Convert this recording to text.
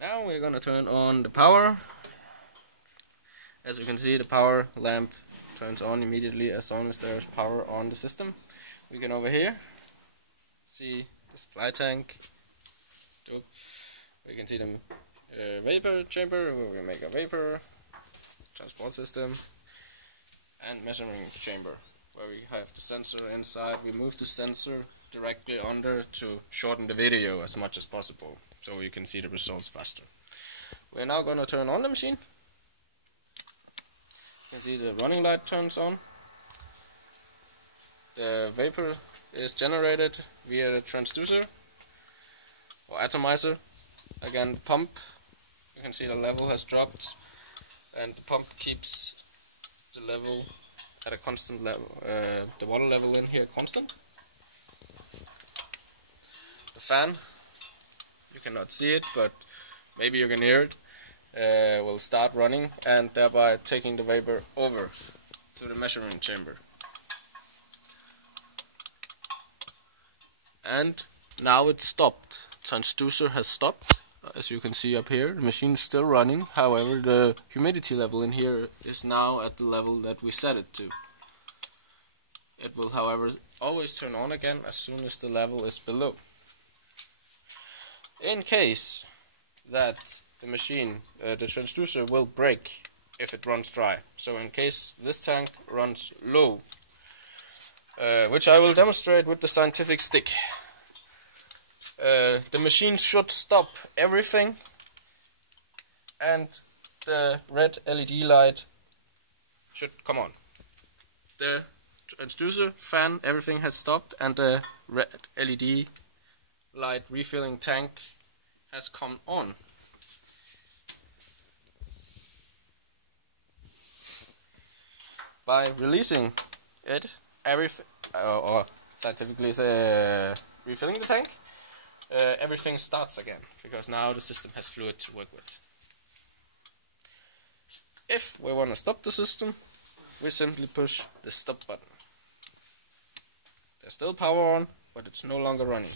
Now we're gonna turn on the power. As you can see, the power lamp turns on immediately as soon as there's power on the system. We can over here see the supply tank. We can see the vapor chamber, where we make a vapor transport system, and measuring chamber, where we have the sensor inside. We move the sensor directly under to shorten the video as much as possible, so you can see the results faster. We're now going to turn on the machine. You can see the running light turns on. The vapor is generated via the transducer or atomizer. Again, the pump, you can see the level has dropped, and the pump keeps the level at a constant level, the water level in here constant. The fan, you cannot see it, but maybe you can hear it, will start running, and thereby taking the vapor over to the measuring chamber. And now it's stopped. Transducer has stopped. As you can see up here, the machine is still running. However, the humidity level in here is now at the level that we set it to. It will, however, always turn on again as soon as the level is below. In case that the machine, the transducer will break if it runs dry. So in case this tank runs low, which I will demonstrate with the scientific stick. The machine should stop everything, and the red LED light should come on. The transducer, fan, everything has stopped, and the red LED light refilling tank has come on. By releasing it, everything, or scientifically refilling the tank, everything starts again, because now the system has fluid to work with. If we want to stop the system, we simply push the stop button. There's still power on, but it's no longer running.